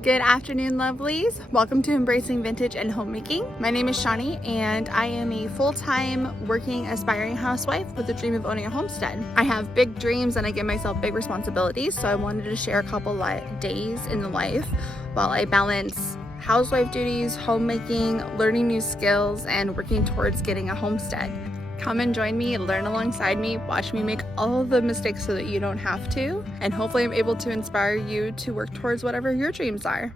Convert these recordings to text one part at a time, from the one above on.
Good afternoon, lovelies. Welcome to Embracing Vintage and Homemaking. My name is Shawnee and I am a full-time working aspiring housewife with the dream of owning a homestead. I have big dreams and I give myself big responsibilities, so I wanted to share a couple days in the life while I balance housewife duties, homemaking, learning new skills, and working towards getting a homestead. Come and join me, learn alongside me, watch me make all of the mistakes so that you don't have to, and hopefully I'm able to inspire you to work towards whatever your dreams are.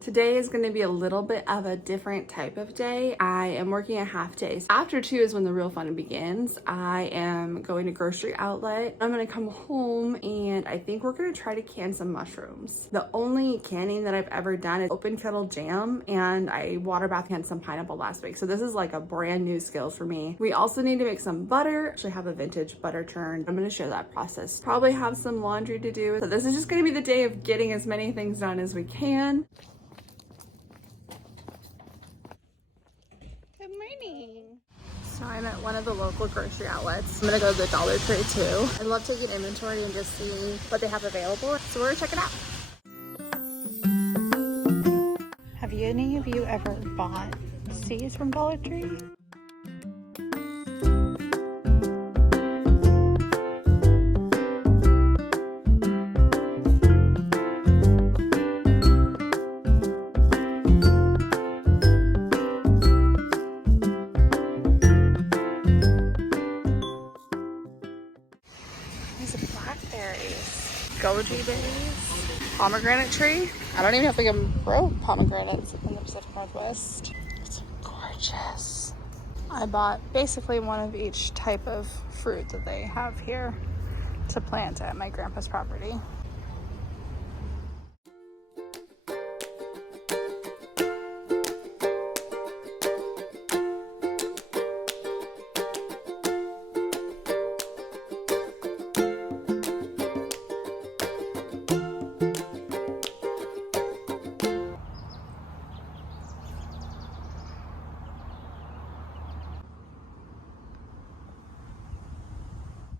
Today is going to be a little bit of a different type of day. I am working a half day. After 2 is when the real fun begins. I am going to grocery outlet. I'm going to come home and I think we're going to try to can some mushrooms. The only canning that I've ever done is open kettle jam, and I water bath canned some pineapple last week. So this is like a brand new skill for me. We also need to make some butter. I actually have a vintage butter churn. I'm going to share that process. Probably have some laundry to do. So this is just going to be the day of getting as many things done as we can. So I'm at one of the local grocery outlets. I'm gonna go to the Dollar Tree too. I love taking inventory and just seeing what they have available. So we're gonna check it out. Have any of you ever bought seeds from Dollar Tree? Goji berries, pomegranate tree. I don't even know if we can grow pomegranates in the Pacific Northwest. It's gorgeous. I bought basically one of each type of fruit that they have here to plant at my grandpa's property.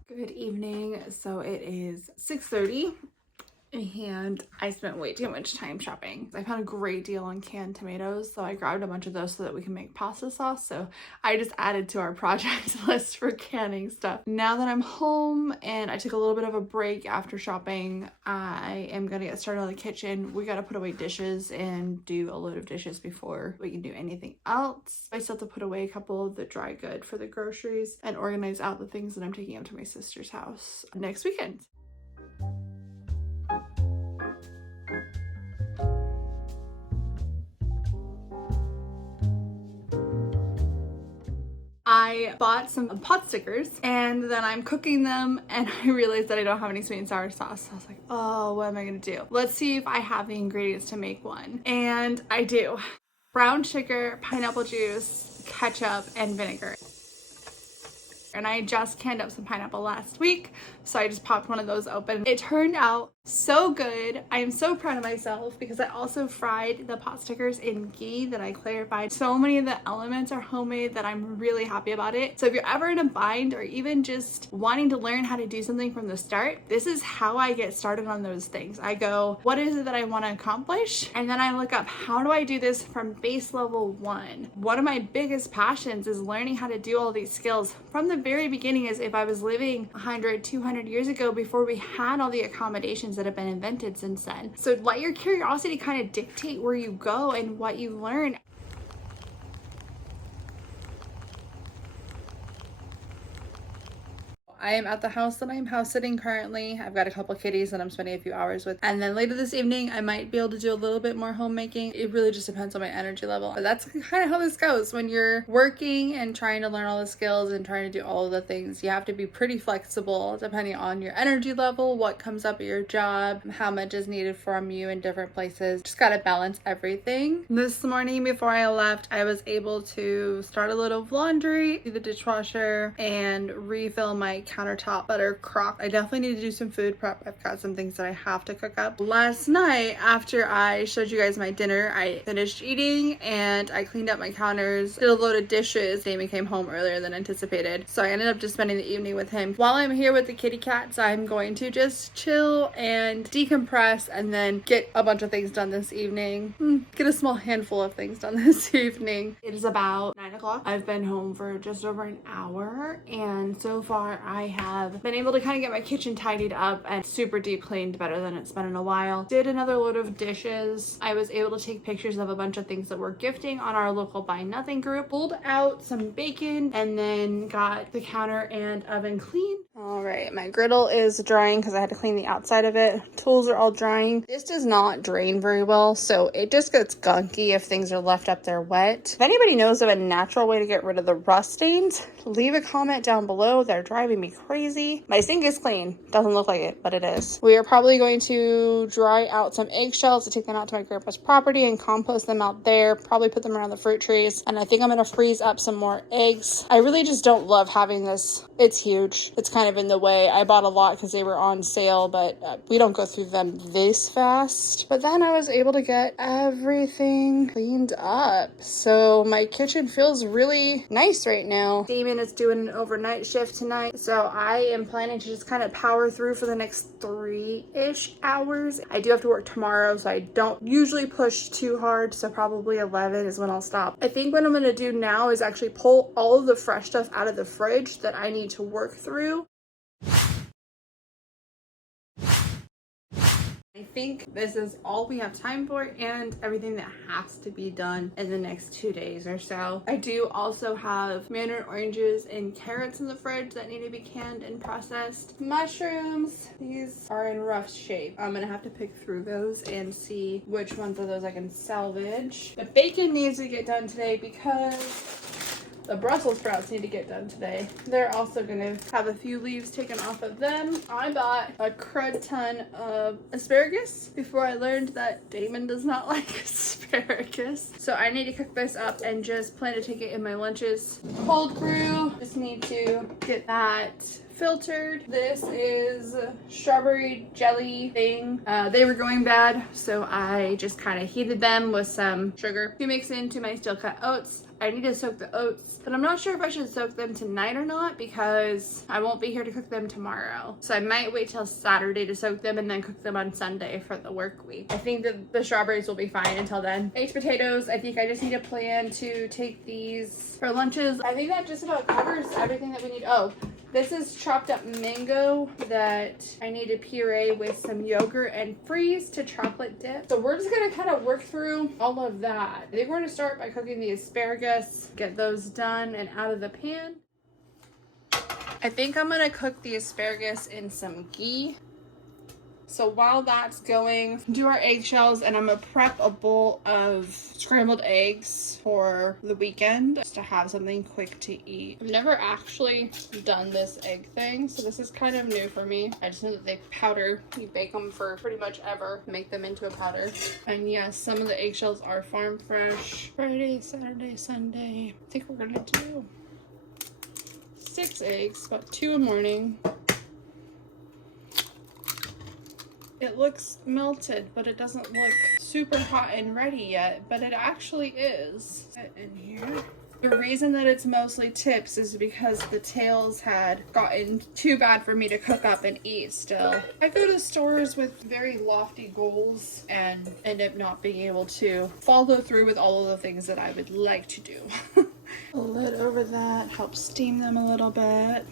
Good evening. So it is 6:30 and I spent way too much time shopping. I found a great deal on canned tomatoes, so I grabbed a bunch of those so that we can make pasta sauce. So I just added to our project list for canning stuff. Now that I'm home and I took a little bit of a break after shopping, I am gonna get started on the kitchen. We gotta put away dishes and do a load of dishes before we can do anything else. I still have to put away a couple of the dry good for the groceries and organize out the things that I'm taking up to my sister's house next weekend. I bought some pot stickers and then I'm cooking them and I realized that I don't have any sweet and sour sauce. So I was like, oh, what am I gonna do? Let's see if I have the ingredients to make one. And I do. Brown sugar, pineapple juice, ketchup, and vinegar. And I just canned up some pineapple last week, so I just popped one of those open. It turned out so good. I am so proud of myself because I also fried the pot stickers in ghee that I clarified. So many of the elements are homemade that I'm really happy about it. So if you're ever in a bind or even just wanting to learn how to do something from the start, this is how I get started on those things. I go, what is it that I want to accomplish? And then I look up, how do I do this from base level 1? One of my biggest passions is learning how to do all these skills from the very beginning, as if I was living 100, 200 years ago before we had all the accommodations that have been invented since then. So let your curiosity kind of dictate where you go and what you learn. I am at the house that I'm house sitting currently. I've got a couple kitties that I'm spending a few hours with. And then later this evening, I might be able to do a little bit more homemaking. It really just depends on my energy level. But that's kind of how this goes. When you're working and trying to learn all the skills and trying to do all of the things, you have to be pretty flexible depending on your energy level, what comes up at your job, how much is needed from you in different places. Just gotta balance everything. This morning before I left, I was able to start a load of laundry, do the dishwasher, and refill my countertop butter crock. I definitely need to do some food prep. I've got some things that I have to cook up. Last night, after I showed you guys my dinner, I finished eating and I cleaned up my counters, did a load of dishes. Damien came home earlier than anticipated, so I ended up just spending the evening with him. While I'm here with the kitty cats, I'm going to just chill and decompress and then get a bunch of things done this evening. Get a small handful of things done this evening. It is about 9 o'clock. I've been home for just over an hour, and so far I have been able to kind of get my kitchen tidied up and super deep cleaned, better than it's been in a while. Did another load of dishes. I was able to take pictures of a bunch of things that we're gifting on our local Buy Nothing group. Pulled out some bacon and then got the counter and oven clean. All right, my griddle is drying because I had to clean the outside of it. Tools are all drying. This does not drain very well, so it just gets gunky if things are left up there wet. If anybody knows of a natural way to get rid of the rust stains, leave a comment down below. They're driving me crazy. My sink is clean. Doesn't look like it, but it is. We are probably going to dry out some eggshells to take them out to my grandpa's property and compost them out there. Probably put them around the fruit trees. And I think I'm going to freeze up some more eggs. I really just don't love having this. It's huge. It's kind of in the way. I bought a lot because they were on sale, but we don't go through them this fast. But then I was able to get everything cleaned up. So my kitchen feels really nice right now. Damien is doing an overnight shift tonight, so I am planning to just kind of power through for the next 3-ish hours. I do have to work tomorrow, so I don't usually push too hard, so probably 11 is when I'll stop. I think what I'm going to do now is actually pull all of the fresh stuff out of the fridge that I need to work through. I think this is all we have time for and everything that has to be done in the next 2 days or so. I do also have mandarin oranges and carrots in the fridge that need to be canned and processed. Mushrooms, these are in rough shape. I'm gonna have to pick through those and see which ones of those I can salvage. The bacon needs to get done today because the Brussels sprouts need to get done today. They're also gonna have a few leaves taken off of them. I bought a crud ton of asparagus before I learned that Damon does not like asparagus. So I need to cook this up and just plan to take it in my lunches. Cold brew, just need to get that filtered. This is strawberry jelly thing. They were going bad, so I just kind of heated them with some sugar to mix into my steel cut oats. I need to soak the oats, but I'm not sure if I should soak them tonight or not because I won't be here to cook them tomorrow. So I might wait till Saturday to soak them and then cook them on Sunday for the work week. I think that the strawberries will be fine until then. Baked potatoes, I think I just need a plan to take these for lunches. I think that just about covers everything that we need. Oh, this is chopped up mango that I need to puree with some yogurt and freeze to chocolate dip. So we're just gonna kind of work through all of that. I think we're gonna start by cooking the asparagus, get those done and out of the pan. I think I'm gonna cook the asparagus in some ghee. So while that's going, do our eggshells, and I'm gonna prep a bowl of scrambled eggs for the weekend just to have something quick to eat. I've never actually done this egg thing, so this is kind of new for me. I just know that they powder. You bake them for pretty much ever, make them into a powder. And yes, some of the eggshells are farm fresh. Friday, Saturday, Sunday. I think we're gonna do 6 eggs, about 2 in the morning. It looks melted, but it doesn't look super hot and ready yet, but it actually is. In here. The reason that it's mostly tips is because the tails had gotten too bad for me to cook up and eat still. I go to stores with very lofty goals and end up not being able to follow through with all of the things that I would like to do. A lid over that helps steam them a little bit.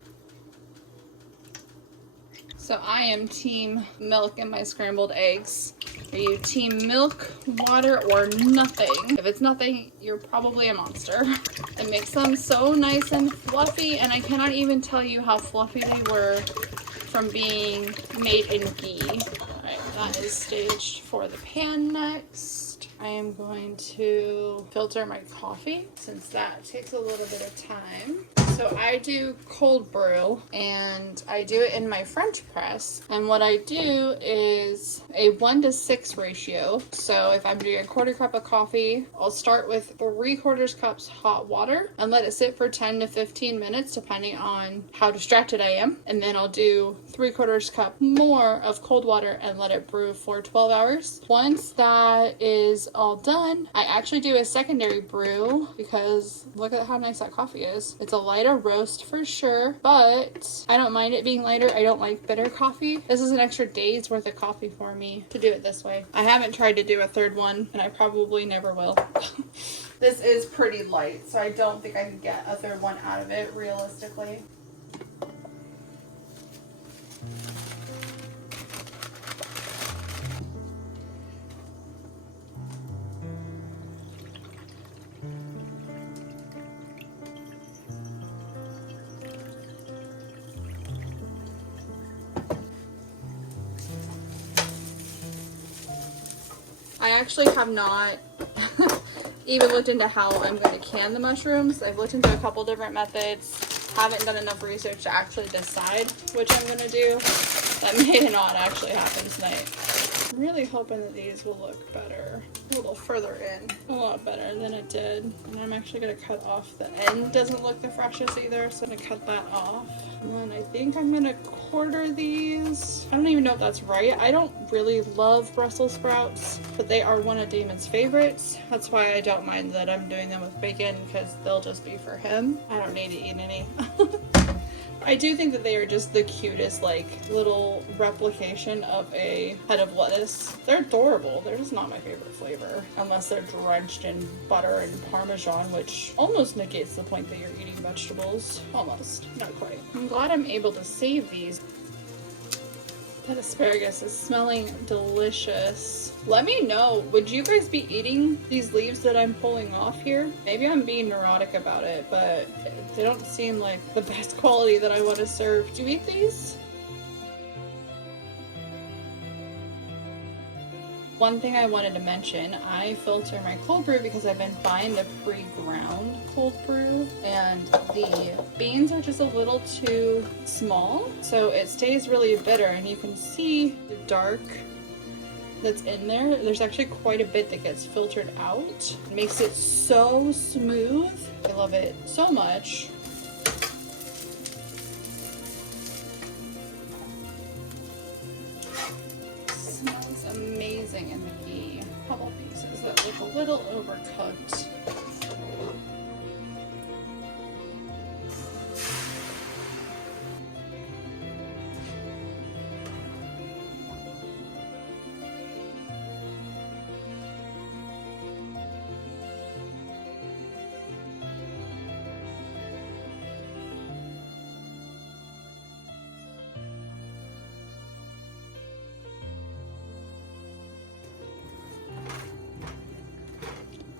So I am team milk in my scrambled eggs. Are you team milk, water, or nothing? If it's nothing, you're probably a monster. It makes them so nice and fluffy, and I cannot even tell you how fluffy they were from being made in ghee. Alright, that is staged for the pan next. I am going to filter my coffee since that takes a little bit of time. So I do cold brew and I do it in my French press. And what I do is a 1-to-6 ratio. So if I'm doing a 1/4 cup of coffee, I'll start with 3/4 cups hot water and let it sit for 10 to 15 minutes depending on how distracted I am. And then I'll do 3/4 cup more of cold water and let it brew for 12 hours. Once that is all done, I actually do a secondary brew because look at how nice that coffee is. It's a lighter roast for sure, but I don't mind it being lighter. I don't like bitter coffee. This is an extra day's worth of coffee for me to do it this way. I haven't tried to do a third one and I probably never will. This is pretty light, so I don't think I can get a third one out of it realistically. I actually have not even looked into how I'm going to can the mushrooms. I've looked into a couple different methods. Haven't done enough research to actually decide which I'm going to do. That may not actually happen tonight. I'm really hoping that these will look better. A little further in. A lot better than it did. And I'm actually going to cut off the end. Doesn't look the freshest either, so I'm going to cut that off. And then I think I'm going to quarter these. I don't even know if that's right. I don't really love Brussels sprouts, but they are one of Damon's favorites. That's why I don't mind that I'm doing them with bacon, because they'll just be for him. I don't need to eat any. I do think that they are just the cutest, like, little replication of a head of lettuce. They're adorable. They're just not my favorite flavor, unless they're drenched in butter and Parmesan, which almost negates the point that you're eating vegetables. Almost. Not quite. I'm glad I'm able to save these. That asparagus is smelling delicious. Let me know, would you guys be eating these leaves that I'm pulling off here? Maybe I'm being neurotic about it, but they don't seem like the best quality that I want to serve. Do you eat these? One thing I wanted to mention, I filter my cold brew because I've been buying the pre-ground cold brew, and the beans are just a little too small, so it stays really bitter, and you can see the dark that's in there. There's actually quite a bit that gets filtered out. It makes it so smooth. I love it so much. Smells amazing in the ghee. A couple pieces that look a little overcooked.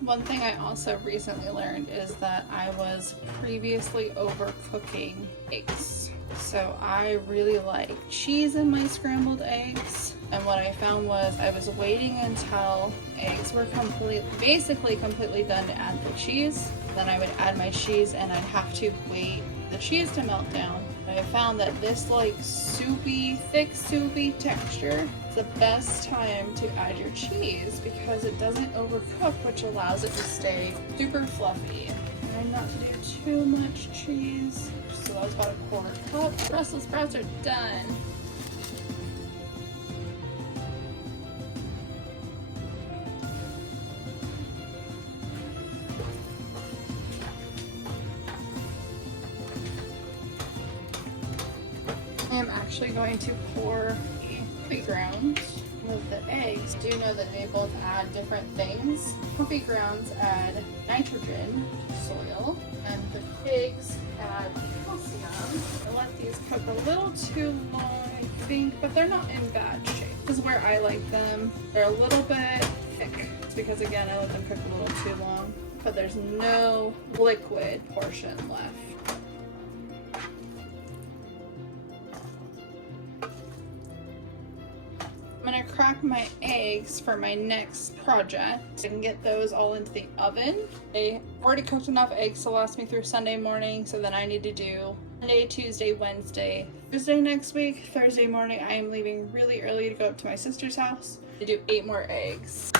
One thing I also recently learned is that I was previously overcooking eggs. So I really like cheese in my scrambled eggs. And what I found was I was waiting until eggs were basically completely done to add the cheese. Then I would add my cheese and I'd have to wait the cheese to melt down. I found that this like soupy, thick soupy texture is the best time to add your cheese because it doesn't overcook, which allows it to stay super fluffy. And not to do too much cheese. So that was about a 1/4 cup. Brussels sprouts are done. I'm actually going to pour the ground With the eggs, do know that they both add different things. Coffee grounds add nitrogen to soil, and the pigs add calcium. I let these cook a little too long, I think, but they're not in bad shape. This is where I like them. They're a little bit thick. It's because, again, I let them cook a little too long, but there's no liquid portion left. I'm gonna crack my eggs for my next project. I can get those all into the oven. I already cooked enough eggs to last me through Sunday morning, so then I need to do Monday, Tuesday, Wednesday, Thursday next week. Thursday morning, I am leaving really early to go up to my sister's house to do 8 more eggs.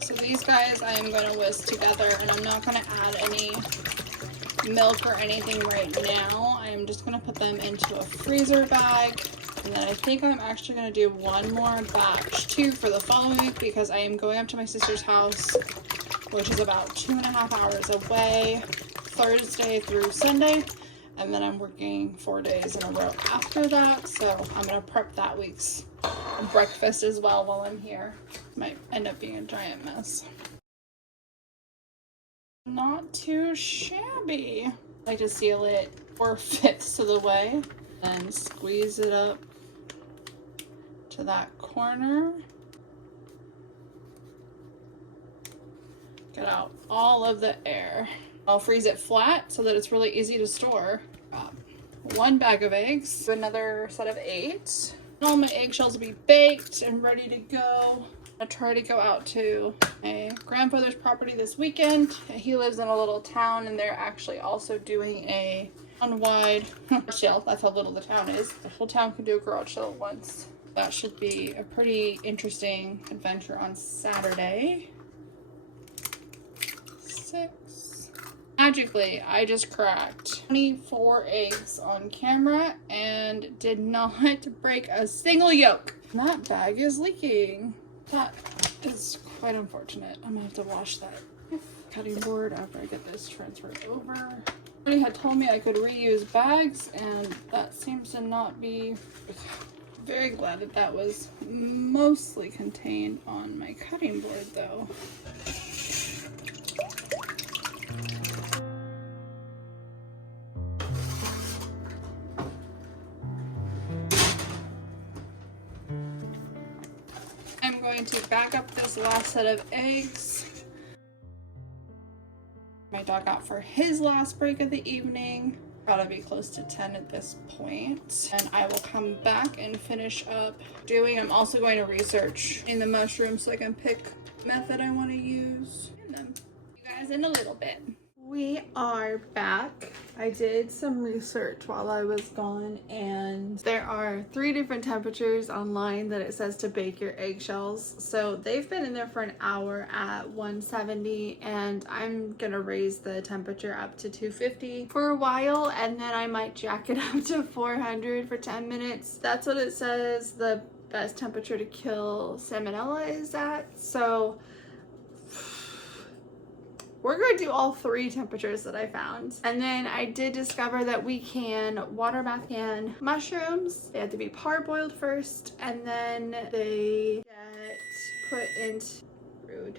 So these guys I am going to whisk together, and I'm not going to add any milk or anything right now. I am just going to put them into a freezer bag, and then I think I'm actually going to do one more batch too for the following week, because I am going up to my sister's house, which is about 2.5 hours away, Thursday through Sunday, and then I'm working 4 days in a row after that, so I'm going to prep that week's breakfast as well while I'm here. Might end up being a giant mess. Not too shabby. I like to seal it 4/5 of the way and squeeze it up to that corner. Get out all of the air. I'll freeze it flat so that it's really easy to store. 1 bag of eggs, another set of 8. All my eggshells will be baked and ready to go. I try to go out to my grandfather's property this weekend. He lives in a little town, and they're actually also doing a town-wide garage sale. That's how little the town is. The whole town can do a garage sale at once. That should be a pretty interesting adventure on Saturday. 6. Magically, I just cracked 24 eggs on camera and did not break a single yolk. That bag is leaking. That is quite unfortunate. I'm gonna have to wash that cutting board after I get this transferred over. Somebody had told me I could reuse bags, and that seems to not be. Very glad that that was mostly contained on my cutting board though. I'm going to back up this last set of eggs. My dog out for his last break of the evening. Gotta be close to 10 at this point. And I will come back and finish up doing. I'm also going to research in the mushrooms so I can pick the method I want to use. And then you guys in a little bit. We are back. I did some research while I was gone, and there are 3 different temperatures online that it says to bake your eggshells. So they've been in there for an hour at 170, and I'm gonna raise the temperature up to 250 for a while, and then I might jack it up to 400 for 10 minutes. That's what it says the best temperature to kill salmonella is at. So we're going to do all 3 temperatures that I found. And then I did discover that we can water bath can mushrooms. They have to be parboiled first, and then they get put into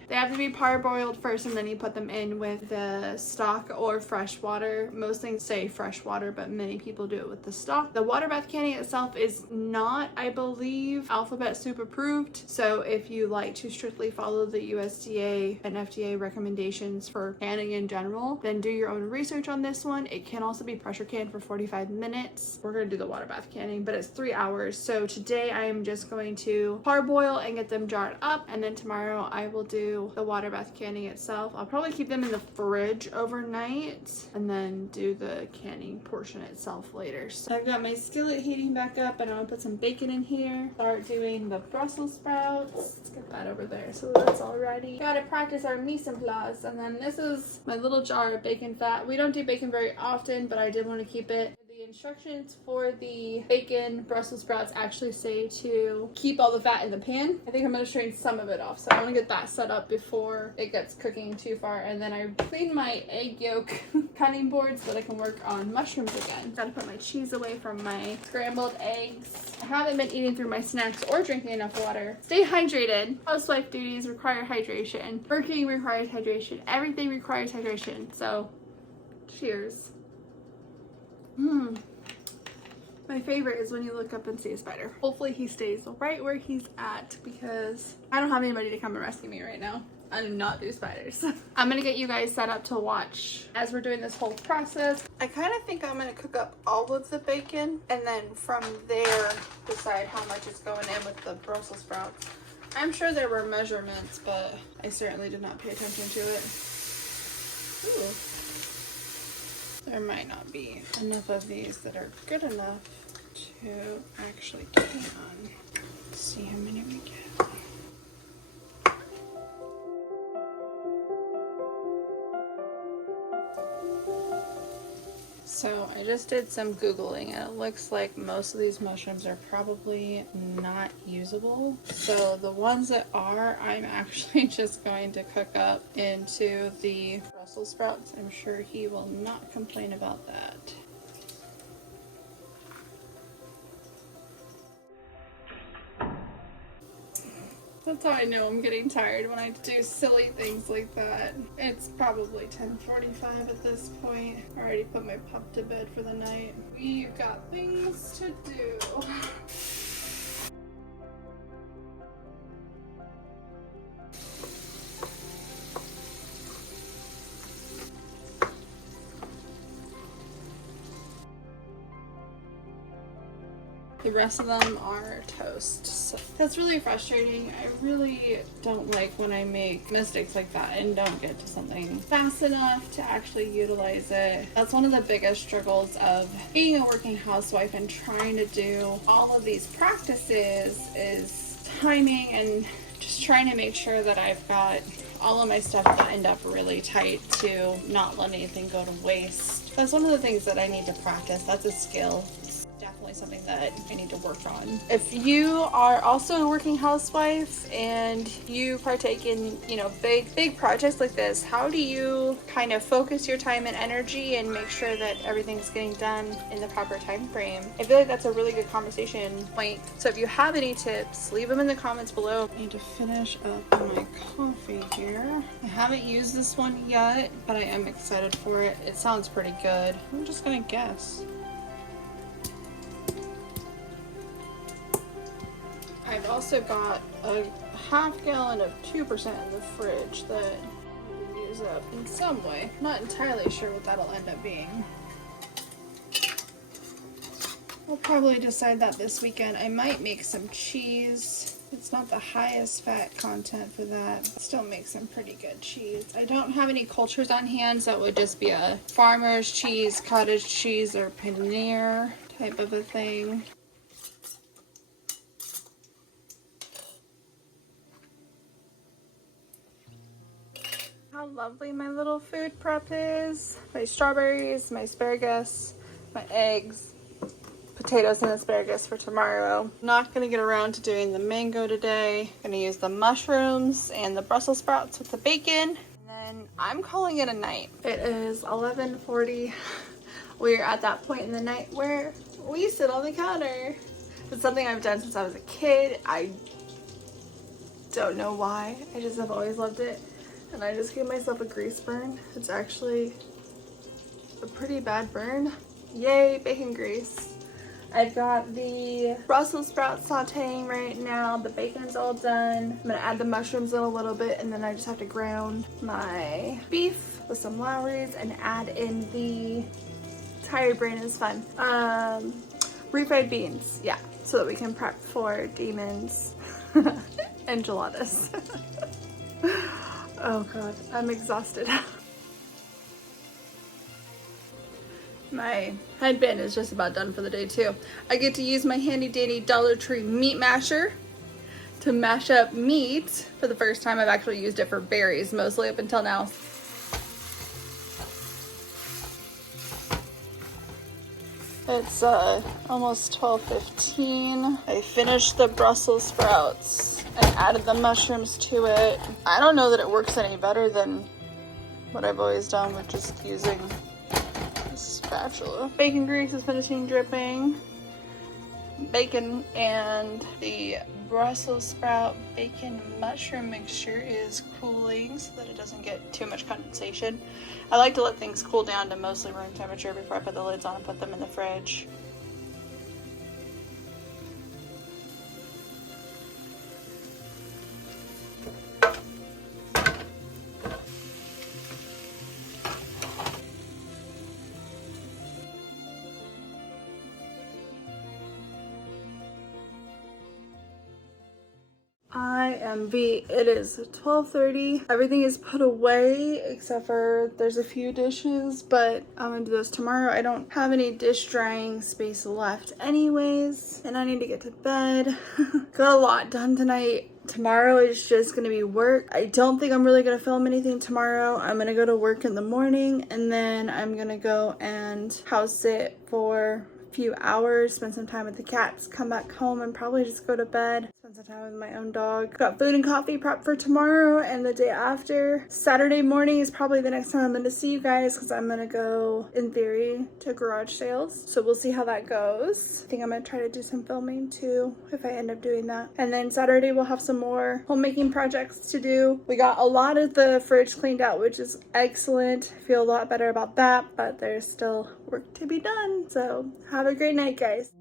They have to be parboiled first, and then you put them in with the stock or fresh water. Most things say fresh water, but many people do it with the stock. The water bath canning itself is not, I believe, Alphabet Soup approved. So if you like to strictly follow the USDA and FDA recommendations for canning in general, then do your own research on this one. It can also be pressure canned for 45 minutes. We're gonna do the water bath canning, but it's 3 hours. So today I am just going to parboil and get them jarred up, and then tomorrow I will do the water bath canning itself. I'll probably keep them in the fridge overnight and then do the canning portion itself later. So I've got my skillet heating back up, and I'm gonna put some bacon in here. Start doing the Brussels sprouts. Let's get that over there so that's all ready. Gotta practice our mise en place. And then this is my little jar of bacon fat. We don't do bacon very often, but I did want to keep it the instructions for the bacon Brussels sprouts actually say to keep all the fat in the pan. I think I'm going to strain some of it off, so I want to get that set up before it gets cooking too far. And then I clean my egg yolk cutting board so that I can work on mushrooms again. Gotta put my cheese away from my scrambled eggs. I haven't been eating through my snacks or drinking enough water. Stay hydrated. Housewife duties require hydration. Working requires hydration. Everything requires hydration. So, cheers. My favorite is when you look up and see a spider. Hopefully he stays right where he's at because I don't have anybody to come and rescue me right now. I do not do spiders. I'm gonna get you guys set up to watch as we're doing this whole process. I kind of think I'm gonna cook up all of the bacon and then from there decide how much is going in with the Brussels sprouts. I'm sure there were measurements, but I certainly did not pay attention to it. Ooh. There might not be enough of these that are good enough to actually can. Let's see how many we get. So I just did some Googling and it looks like most of these mushrooms are probably not usable. So the ones that are, I'm actually just going to cook up into the Brussels sprouts. I'm sure he will not complain about that. That's how I know I'm getting tired, when I do silly things like that. It's probably 10:45 at this point. I already put my pup to bed for the night. We've got things to do. The rest of them are toast. So that's really frustrating. I really don't like when I make mistakes like that and don't get to something fast enough to actually utilize it. That's one of the biggest struggles of being a working housewife and trying to do all of these practices is timing and just trying to make sure that I've got all of my stuff lined up really tight to not let anything go to waste. That's one of the things that I need to practice. That's a skill. Definitely something that I need to work on. If you are also a working housewife and you partake in, big projects like this, how do you kind of focus your time and energy and make sure that everything's getting done in the proper time frame? I feel like that's a really good conversation point. So if you have any tips, leave them in the comments below. I need to finish up my coffee here. I haven't used this one yet, but I am excited for it. It sounds pretty good. I'm just gonna guess. I've also got a half gallon of 2% in the fridge that I can use up in some way. Not entirely sure what that'll end up being. I'll probably decide that this weekend. I might make some cheese. It's not the highest fat content for that. Still make some pretty good cheese. I don't have any cultures on hand, so it would just be a farmer's cheese, cottage cheese, or paneer type of a thing. How lovely my little food prep is. My strawberries, my asparagus, my eggs, potatoes and asparagus for tomorrow. Not gonna get around to doing the mango today. Gonna use the mushrooms and the Brussels sprouts with the bacon. And then I'm calling it a night. It is 11:40. We're at that point in the night where we sit on the counter. It's something I've done since I was a kid. I don't know why. I just have always loved it. And I just gave myself a grease burn. It's actually a pretty bad burn. Yay, bacon grease. I've got the Brussels sprouts sauteing right now. The bacon's all done. I'm gonna add the mushrooms in a little bit and then I just have to ground my beef with some Lowry's and add in the tired brain is fun. Refried beans, yeah, so that we can prep for demons enchiladas. Oh god, I'm exhausted. My headband is just about done for the day too. I get to use my handy dandy Dollar Tree meat masher to mash up meat. For the first time I've actually used it for berries, mostly up until now. It's almost 12:15. I finished the Brussels sprouts. I added the mushrooms to it. I don't know that it works any better than what I've always done with just using a spatula. Bacon grease is finishing dripping. Bacon and the Brussels sprout bacon mushroom mixture is cooling so that it doesn't get too much condensation. I like to let things cool down to mostly room temperature before I put the lids on and put them in the fridge. I am beat. It is 12:30. Everything is put away except for there's a few dishes, but I'm gonna do those tomorrow. I don't have any dish drying space left anyways, and I need to get to bed. Got a lot done tonight. Tomorrow is just gonna be work. I don't think I'm really gonna film anything tomorrow. I'm gonna go to work in the morning, and then I'm gonna go and house sit for few hours, spend some time with the cats, come back home, and probably just go to bed, spend some time with my own dog. Got food and coffee prep for tomorrow and the day after. Saturday morning is probably the next time I'm going to see you guys because I'm going to go, in theory, to garage sales. So we'll see how that goes. I think I'm going to try to do some filming too if I end up doing that. And then Saturday we'll have some more homemaking projects to do. We got a lot of the fridge cleaned out, which is excellent. I feel a lot better about that, but there's still work to be done. So have a great night, guys.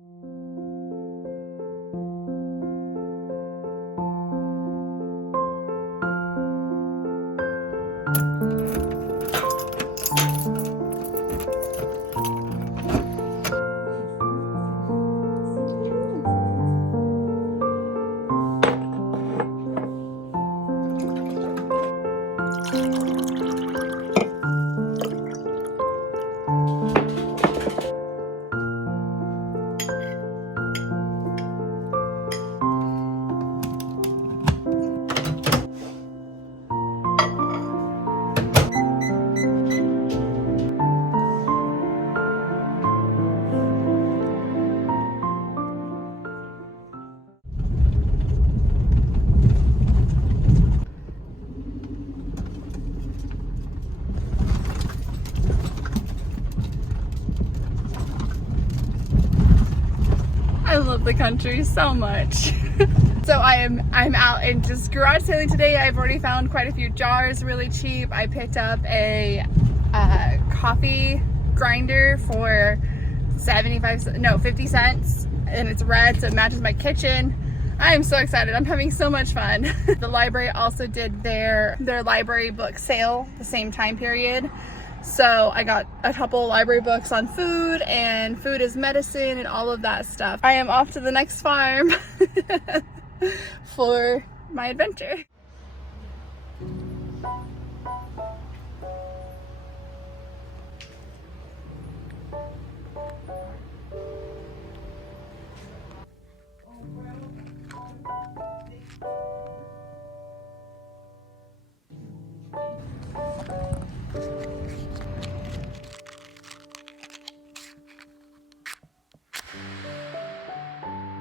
I love the country so much. So I'm out and just garage sailing today. I've already found quite a few jars really cheap. I picked up a coffee grinder for 50 cents, and it's red so it matches my kitchen. I am so excited. I'm having so much fun. The library also did their library book sale the same time period. So I got a couple library books on food, and food is medicine and all of that stuff. I am off to the next farm for my adventure.